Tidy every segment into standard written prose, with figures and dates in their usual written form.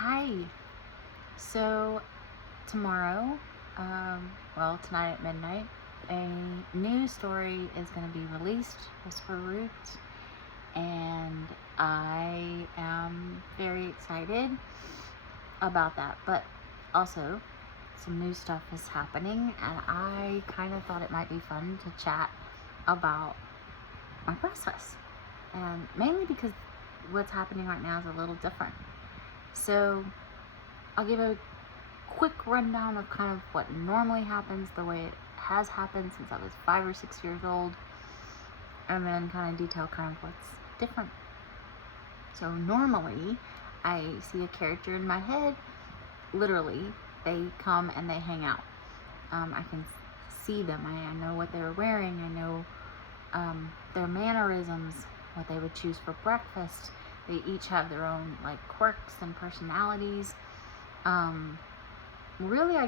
Hi. So tomorrow, tonight at midnight, a new story is going to be released, Whisper Roots, and I am very excited about that. But also, some new stuff is happening, and I kind of thought it might be fun to chat about my process, and mainly because what's happening right now is a little different. So I'll give a quick rundown of kind of what normally happens, the way it has happened since I was 5 or 6 years old, and then kind of detail kind of what's different. So normally I see a character in my head, literally they come and they hang out. I can see them, I know what they're wearing, I know their mannerisms, what they would choose for breakfast. They each have their own like quirks and personalities. Really, I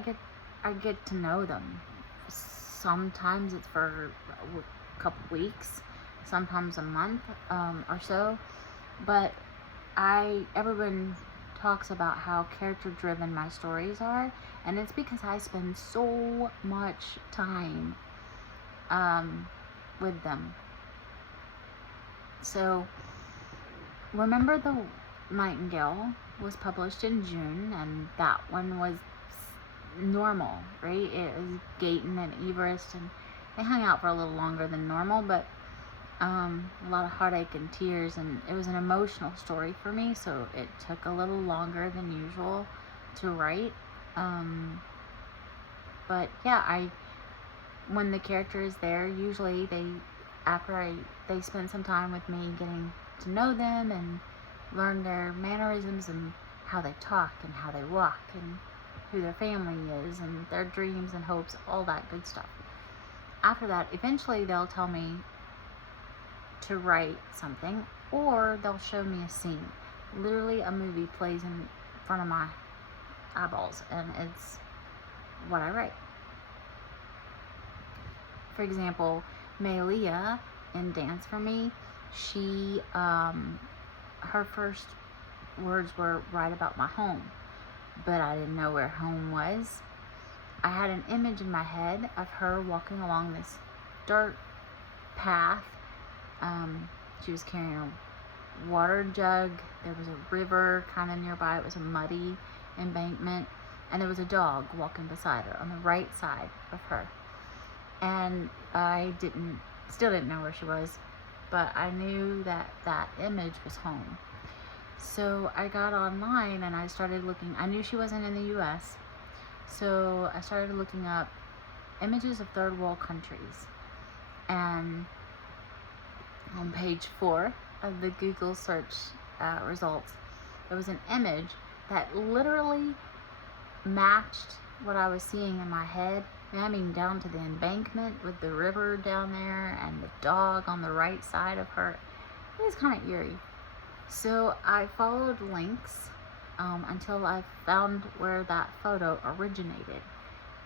get to know them. Sometimes it's for a couple weeks, sometimes a month or so. But everyone talks about how character driven my stories are, and it's because I spend so much time with them. So remember the Nightingale was published in June, and that one was normal, right? It was Gaten and Everest, and they hung out for a little longer than normal, but a lot of heartache and tears, and it was an emotional story for me, so it took a little longer than usual to write. But yeah, when the character is there, usually they spend some time with me getting to know them and learn their mannerisms and how they talk and how they walk and who their family is and their dreams and hopes, all that good stuff. After that, eventually they'll tell me to write something, or they'll show me a scene. Literally, a movie plays in front of my eyeballs, and it's what I write. For example, Malia in Dance for Me, she, her first words were "write about my home," but I didn't know where home was. I had an image in my head of her walking along this dirt path. She was carrying a water jug. There was a river kind of nearby. It was a muddy embankment, and there was a dog walking beside her on the right side of her. And I still didn't know where she was, but I knew that image was home. So I got online and I started looking. I knew she wasn't in the US, so I started looking up images of third world countries. And on page 4 of the Google search results, there was an image that literally matched what I was seeing in my head. I mean, down to the embankment with the river down there and the dog on the right side of her. It was kind of eerie. So I followed links until I found where that photo originated.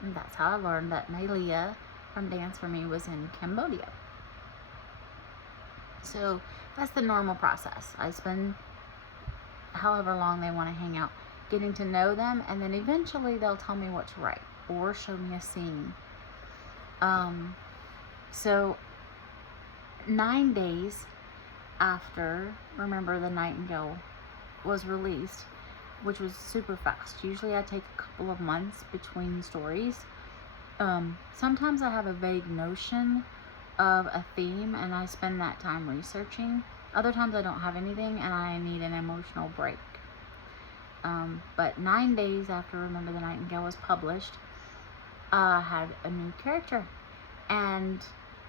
And that's how I learned that Malia from Dance for Me was in Cambodia. So that's the normal process. I spend however long they want to hang out getting to know them, and then eventually they'll tell me what to write or show me a scene. So 9 days after Remember the Nightingale was released, which was super fast. Usually I take a couple of months between stories. Sometimes I have a vague notion of a theme and I spend that time researching. Other times I don't have anything and I need an emotional break. But 9 days after Remember the Nightingale was published, I had a new character, and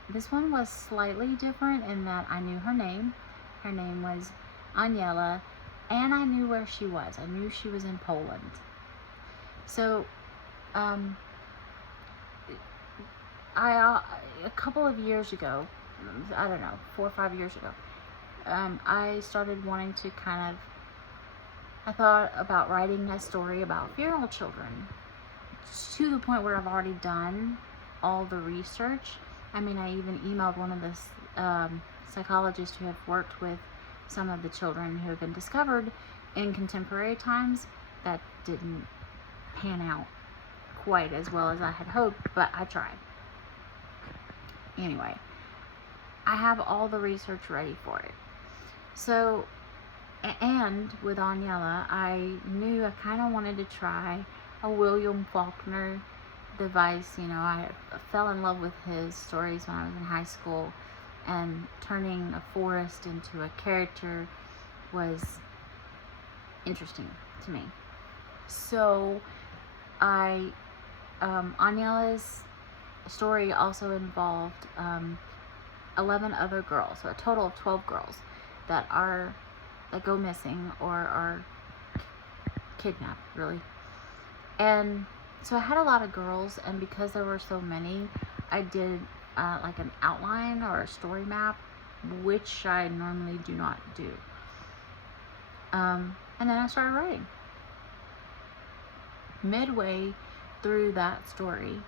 this one was slightly different in that I knew her name. Her name was Aniela, and I knew where she was. I knew she was in Poland. So a couple of years ago, I don't know, 4 or 5 years ago, I started wanting to I thought about writing a story about feral children, to the point where I've already done all the research. I mean, I even emailed one of the psychologists who have worked with some of the children who have been discovered in contemporary times, that didn't pan out quite as well as I had hoped, but I tried. Anyway, I have all the research ready for it. So, and with Aniela, I knew I kind of wanted to try a William Faulkner device. I fell in love with his stories when I was in high school, and turning a forest into a character was interesting to me. So Aniela's story also involved 11 other girls, so a total of 12 girls that go missing or are kidnapped, really. And so I had a lot of girls, and because there were so many, I did like an outline or a story map, which I normally do not do. And then I started writing. Midway through that story,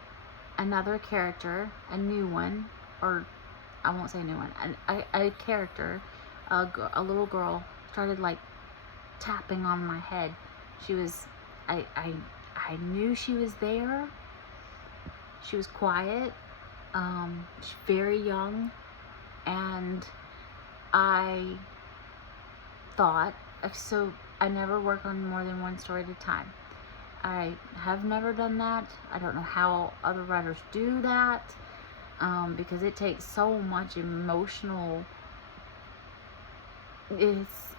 another character, a new one, or I won't say new one, a character, a little girl, started like tapping on my head. She was, I knew she was there. She was quiet, she's very young, and I thought, so I never work on more than one story at a time. I have never done that. I don't know how other writers do that, because it takes so much emotional, it's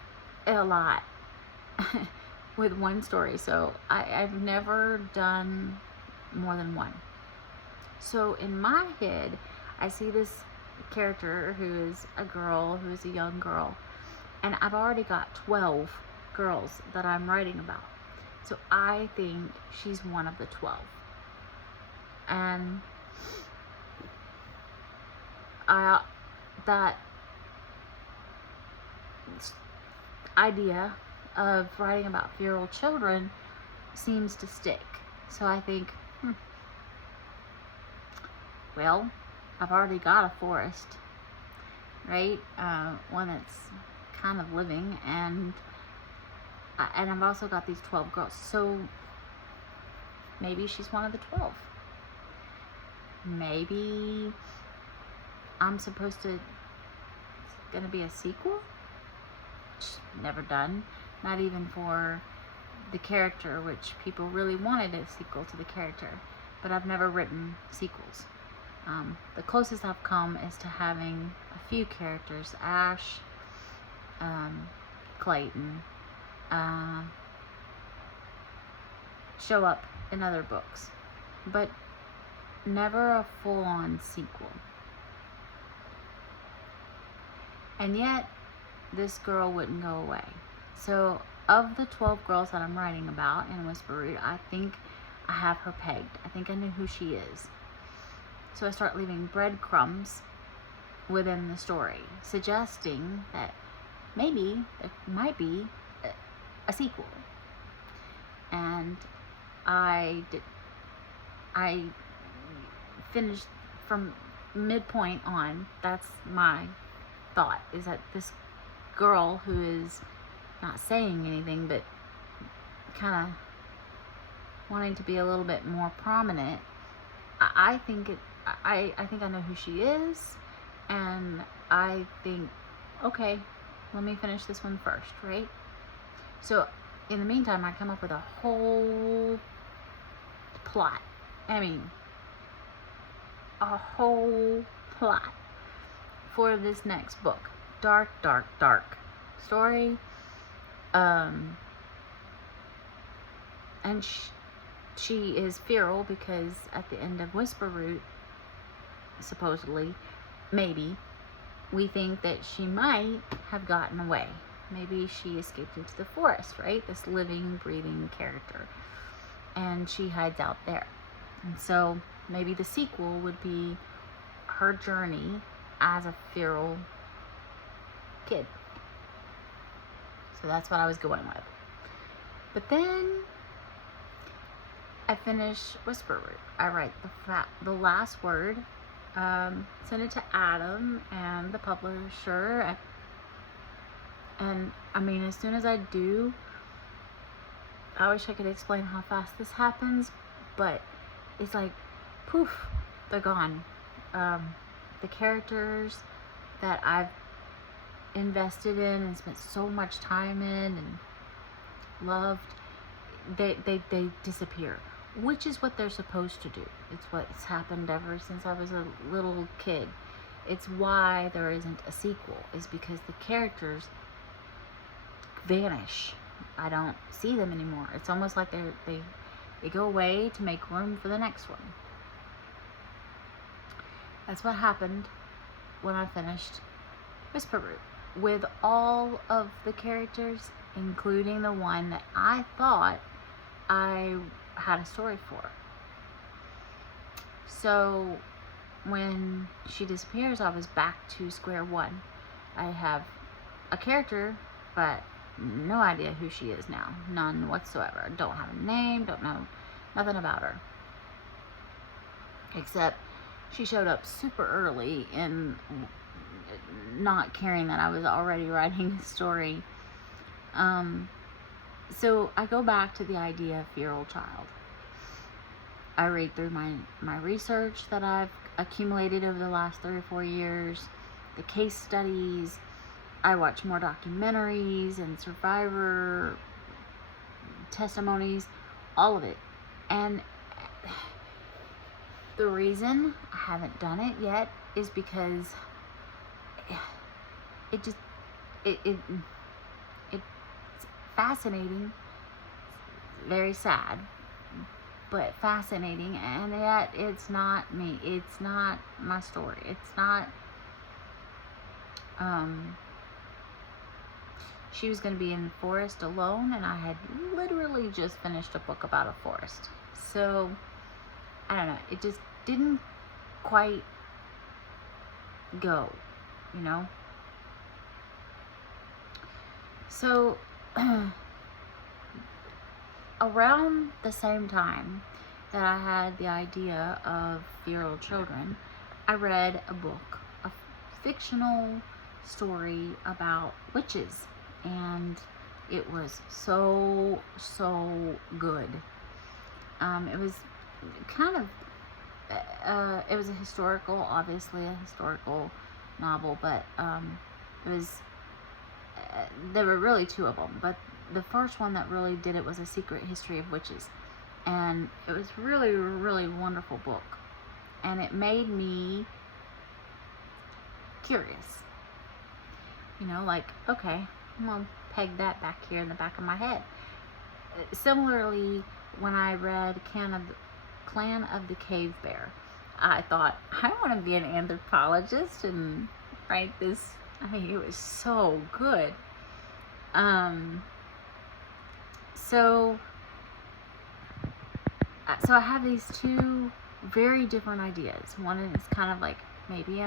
a lot with one story. So I've never done more than one. So in my head, I see this character who is a girl, who is a young girl, and I've already got 12 girls that I'm writing about. So I think she's one of the 12. And that idea of writing about feral children seems to stick. So I think, well, I've already got a forest, right? One that's kind of living, and I've also got these 12 girls. So maybe she's one of the 12. Maybe I'm supposed to, it's gonna be a sequel? Never done. Not even for the character, which people really wanted a sequel to the character. But I've never written sequels. The closest I've come is to having a few characters, Ash, Clayton, show up in other books, but never a full-on sequel. And yet, this girl wouldn't go away. So, of the 12 girls that I'm writing about in Whisperroot, I think I have her pegged. I think I know who she is. So I start leaving breadcrumbs within the story, suggesting that maybe there might be a sequel. And I finished from midpoint on. That's my thought, is that this girl who is not saying anything but kind of wanting to be a little bit more prominent, I think I know who she is, and I think, okay, let me finish this one first, right? So in the meantime, I come up with a whole plot. I mean, a whole plot for this next book. Dark story. And she is feral because at the end of Whisperroot, supposedly, maybe, we think that she might have gotten away. Maybe she escaped into the forest, right? This living, breathing character. And she hides out there. And so maybe the sequel would be her journey as a feral kid. So that's what I was going with. But then I finish Whisperroot. I write the last word, send it to Adam and the publisher, and I mean, as soon as I do, I wish I could explain how fast this happens, but it's like, poof, they're gone. The characters that I've invested in and spent so much time in and loved, they disappear, which is what they're supposed to do. It's what's happened ever since I was a little kid. It's why there isn't a sequel, is because the characters vanish. I don't see them anymore. It's almost like they go away to make room for the next one. That's what happened when I finished Whisperroot, with all of the characters, including the one that I thought I had a story for. So when she disappears, I was back to square one. I have a character, but no idea who she is now. None whatsoever. Don't have a name, don't know nothing about her. Except she showed up super early in not caring that I was already writing a story. So I go back to the idea of feral child. I read through my research that I've accumulated over the last 3 or 4 years, the case studies. I watch more documentaries and survivor testimonies, all of it. And the reason I haven't done it yet is because it's fascinating, very sad, but fascinating, and yet it's not me. It's not my story. It's not, she was going to be in the forest alone, and I had literally just finished a book about a forest. So, I don't know. It just didn't quite go, you know? So, around the same time that I had the idea of feral children, I read a book, a fictional story about witches, and it was so good. It was kind of it was obviously a historical novel, but it was there were really 2 of them, but the first one that really did it was A Secret History of Witches, and it was really wonderful book, and it made me curious, you know, like, okay, I'm gonna peg that back here in the back of my head. Similarly, when I read Clan of the Cave Bear, I thought, I want to be an anthropologist and write this. I mean, it was so good. So I have these 2 very different ideas. One is kind of like maybe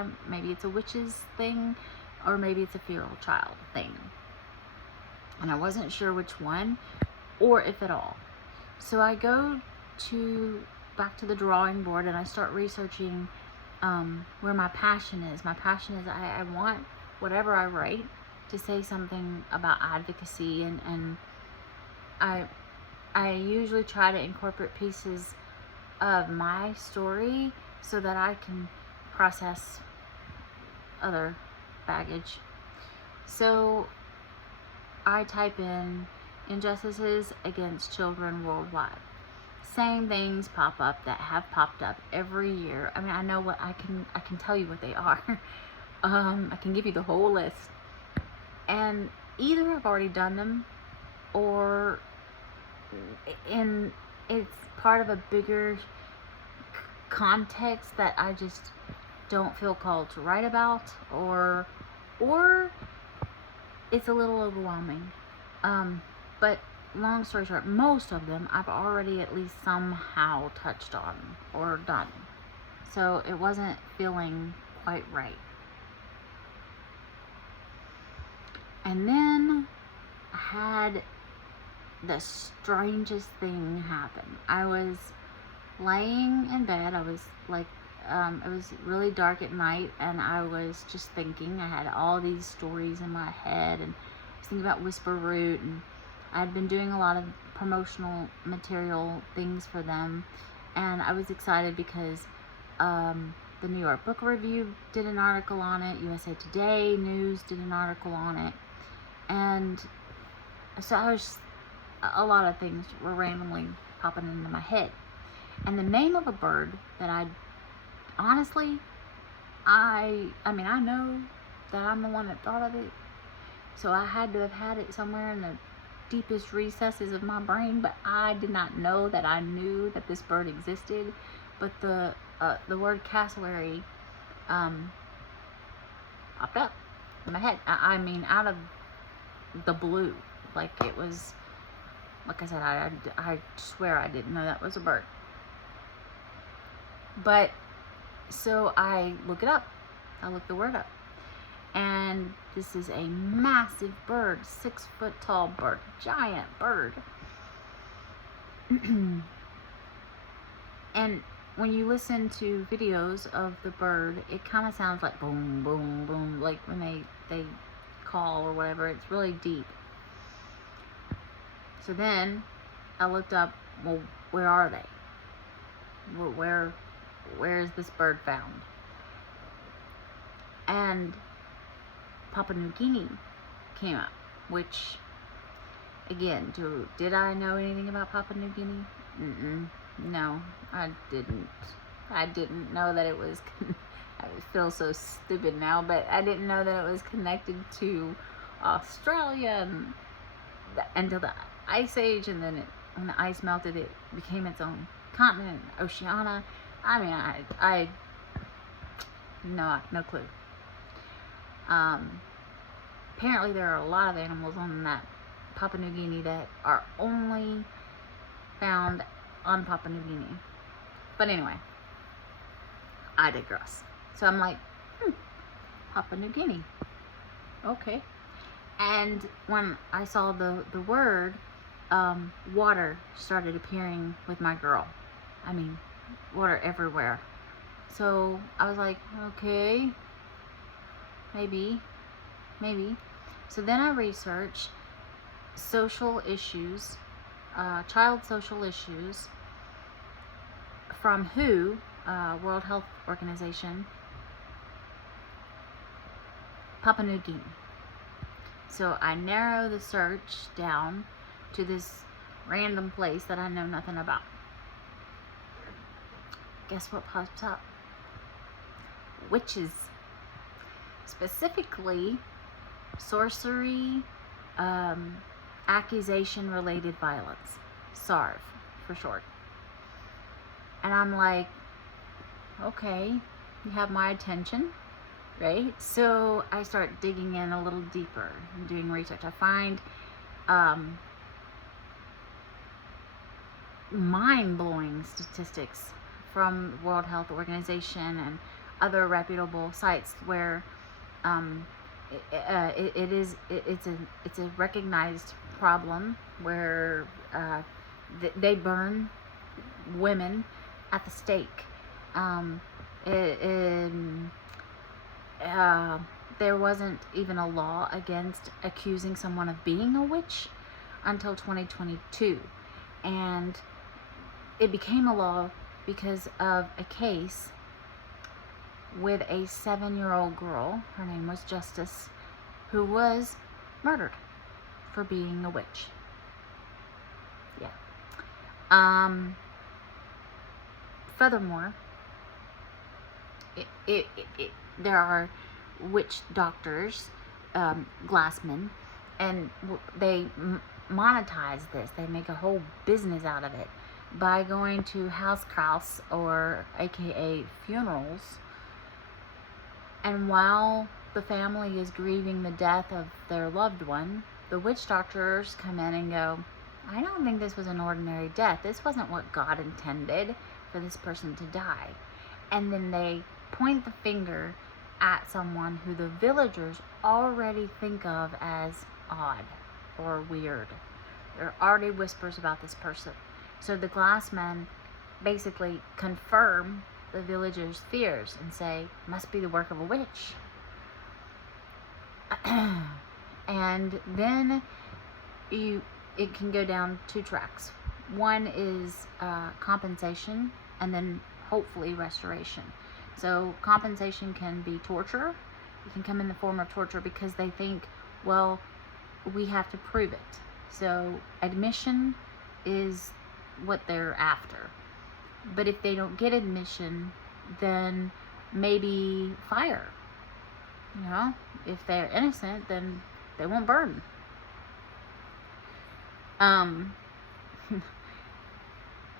it's a witches thing, or maybe it's a feral child thing, and I wasn't sure which one, or if at all. So I go back to the drawing board, and I start researching where my passion is. My passion is I want whatever I write to say something about advocacy, and I usually try to incorporate pieces of my story so that I can process other baggage. So I type in injustices against children worldwide. Same things pop up that have popped up every year. I mean, I know what I can tell you what they are. I can give you the whole list. And either I've already done them, or it's part of a bigger context that I just don't feel called to write about, or it's a little overwhelming. But long story short, most of them I've already at least somehow touched on or done. So it wasn't feeling quite right. And then I had the strangest thing happen. I was laying in bed. I was like, it was really dark at night, and I was just thinking. I had all these stories in my head, and I was thinking about Whisperroot, and I'd been doing a lot of promotional material things for them. And I was excited because the New York Book Review did an article on it, USA Today News did an article on it, and so a lot of things were randomly popping into my head. And the name of a bird that I honestly, I know that I'm the one that thought of it, so I had to have had it somewhere in the deepest recesses of my brain, but I did not know that I knew that this bird existed. But the word cassowary popped up in my head. I mean, out of the blue. Like, it was, like I said, I swear I didn't know that was a bird. But, so I look it up. I look the word up. And this is a massive bird, 6 foot tall bird, giant bird. And when you listen to videos of the bird, it kind of sounds like boom, boom, boom, like when they call or whatever. It's really deep. So then I looked up, well, where are they? Where is this bird found? And Papua New Guinea came up, which, again, did I know anything about Papua New Guinea? No, I didn't. I didn't know that it was, I feel so stupid now, but I didn't know that it was connected to Australia until the Ice Age, and then when the ice melted, it became its own continent, Oceania. I mean, I no clue. Apparently there are a lot of animals on that Papua New Guinea that are only found on Papua New Guinea. But anyway, I digress. So I'm like, Papua New Guinea. Okay. And when I saw the word, water started appearing with my girl. I mean, water everywhere. So I was like, okay, maybe. So then I researched social issues, child social issues from WHO, World Health Organization, Papua New Guinea. So I narrow the search down to this random place that I know nothing about. Guess what pops up? Witches. Specifically, sorcery, accusation-related violence. SARV, for short. And I'm like, okay, you have my attention, right? So I start digging in a little deeper and doing research. I find mind-blowing statistics from World Health Organization and other reputable sites where it's a recognized problem where they burn women at the stake. There wasn't even a law against accusing someone of being a witch until 2022, and it became a law because of a case with a 7-year-old girl. Her name was Justice, who was murdered for being a witch. Yeah. Furthermore, there are witch doctors, Glassman, and they monetize this. They make a whole business out of it by going to Hauskreis, or aka funerals, and while the family is grieving the death of their loved one, the witch doctors come in and go, I don't think this was an ordinary death. This wasn't what God intended for this person to die. And then they point the finger at someone who the villagers already think of as odd or weird. There are already whispers about this person. So the Glassmen basically confirm the villagers' fears and say, must be the work of a witch. And then it can go down two tracks. One is compensation, and then hopefully restoration. So compensation can be torture. It can come in the form of torture because they think, well, we have to prove it. So admission is what they're after. But if they don't get admission, then maybe fire. You know, if they're innocent, then they won't burn.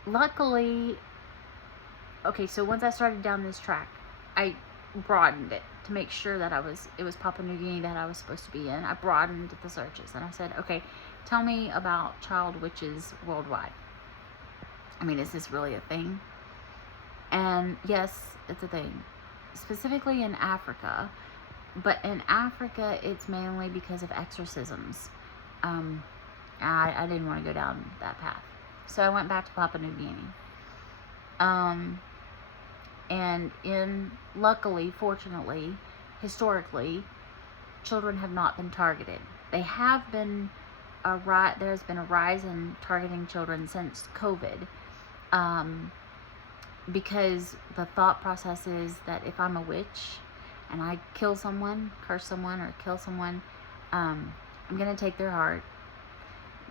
Luckily, okay, so once I started down this track, I broadened it to make sure that it was Papua New Guinea that I was supposed to be in. I broadened the searches, and I said, okay, tell me about child witches worldwide. I mean, is this really a thing? And yes, it's a thing, specifically in Africa. But in Africa, it's mainly because of exorcisms. I didn't want to go down that path, so I went back to Papua New Guinea. And luckily, fortunately, historically, children have not been targeted. They have been there's been a rise in targeting children since COVID, because the thought process is that if I'm a witch and I kill someone, curse someone, or kill someone, I'm gonna take their heart.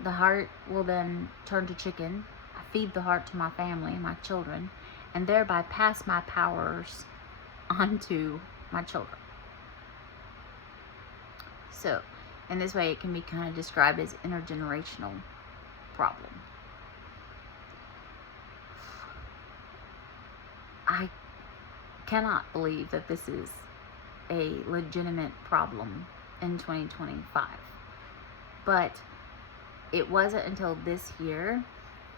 The heart will then turn to chicken. I feed the heart to my family and my children, and thereby pass my powers onto my children. So, in this way, it can be kind of described as intergenerational problem. I cannot believe that this is a legitimate problem in 2025. But it wasn't until this year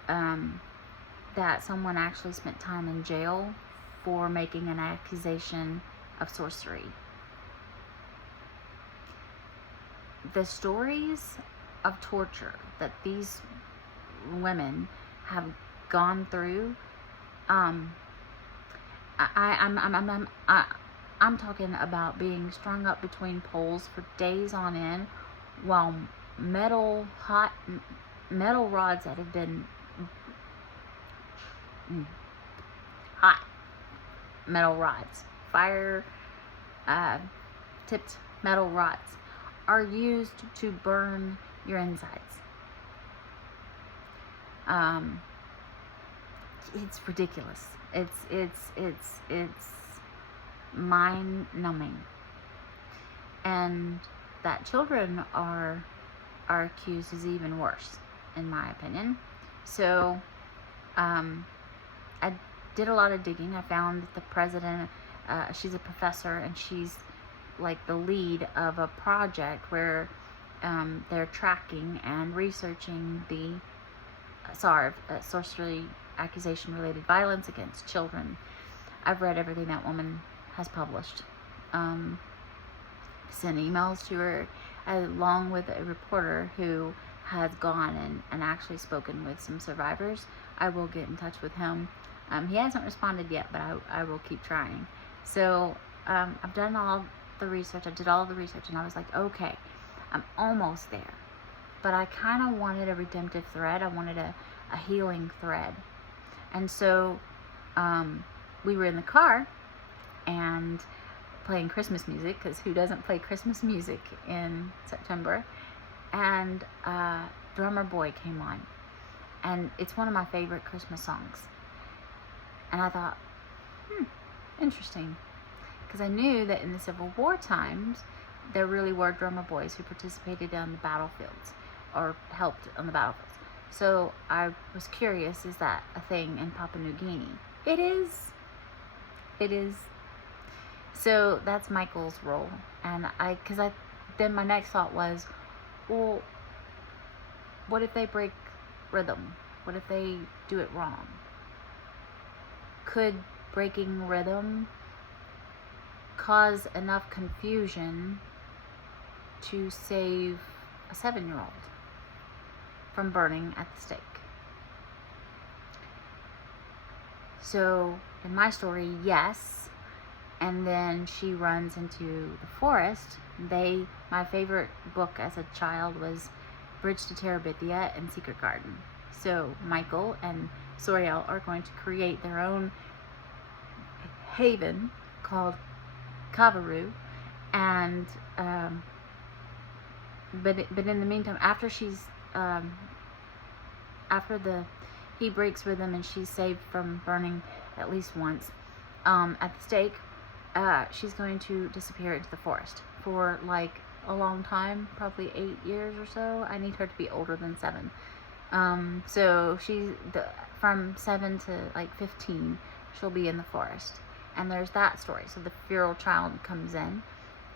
that someone actually spent time in jail for making an accusation of sorcery. The stories of torture that these women have gone through, I'm talking about being strung up between poles for days on end, while hot metal rods that have been hot metal rods, fire tipped metal rods, are used to burn your insides. It's ridiculous. It's mind numbing. And that children are accused is even worse, in my opinion. So I did a lot of digging. I found that the president, she's a professor, and she's like the lead of a project where they're tracking and researching the SARV, sorcery accusation related violence against children. I've read everything that woman has published. Sent emails to her, along with a reporter who has gone and actually spoken with some survivors. I will get in touch with him. He hasn't responded yet, but I will keep trying. So I've done all the research. I did all the research, and I was like, okay, I'm almost there. But I kind of wanted a redemptive thread. I wanted a healing thread. And so we were in the car and playing Christmas music, because who doesn't play Christmas music in September? And Drummer Boy came on, and it's one of my favorite Christmas songs. And I thought, interesting, because I knew that in the Civil War times there really were drummer boys who participated on the battlefields or helped on the battlefields. So I was curious, is that a thing in Papua New Guinea? It is. So that's Michael's role. And then my next thought was, well, what if they break rhythm? What if they do it wrong? Could breaking rhythm cause enough confusion to save a 7-year-old from burning at the stake? So in my story, yes. And then she runs into the forest. My favorite book as a child was Bridge to Terabithia and Secret Garden. So Michael and Soriel are going to create their own haven called Kavaru, and but in the meantime, after he breaks rhythm and she's saved from burning at least once at the stake, she's going to disappear into the forest for like a long time, probably 8 years or so. I need her to be older than 7. So from 7 to like 15, she'll be in the forest. And there's that story. So the feral child comes in,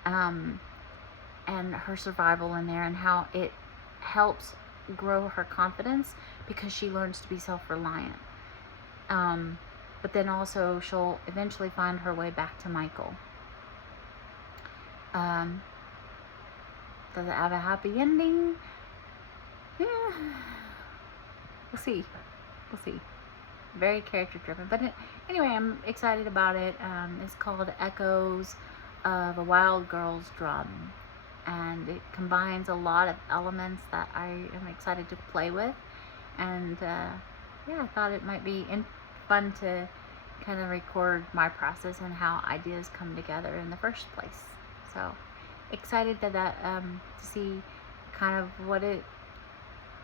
and her survival in there, and how it helps grow her confidence because she learns to be self-reliant. But then also she'll eventually find her way back to Michael. Does it have a happy ending? Yeah. We'll see. Very character driven. But anyway, I'm excited about it. It's called Echoes of a Wild Girl's Drum. And it combines a lot of elements that I am excited to play with. And yeah, I thought it might be fun to kind of record my process and how ideas come together in the first place. So excited to see kind of what it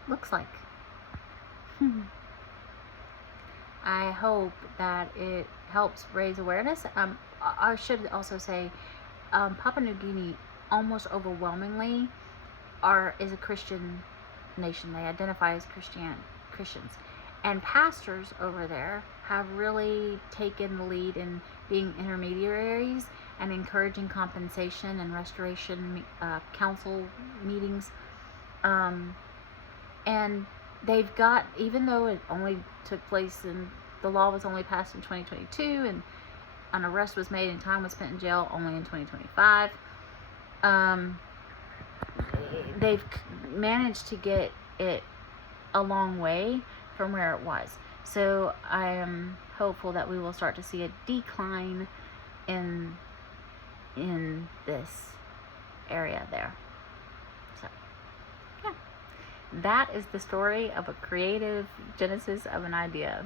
looks like. I hope that it helps raise awareness. I should also say Papua New Guinea almost overwhelmingly is a Christian nation. They identify as Christians. And pastors over there have really taken the lead in being intermediaries and encouraging compensation and restoration council meetings. And they've got, even though it only took place the law was only passed in 2022 and an arrest was made and time was spent in jail only in 2025, they've managed to get it a long way from where it was. So I am hopeful that we will start to see a decline in this area there. So yeah, that is the story of a creative genesis of an idea.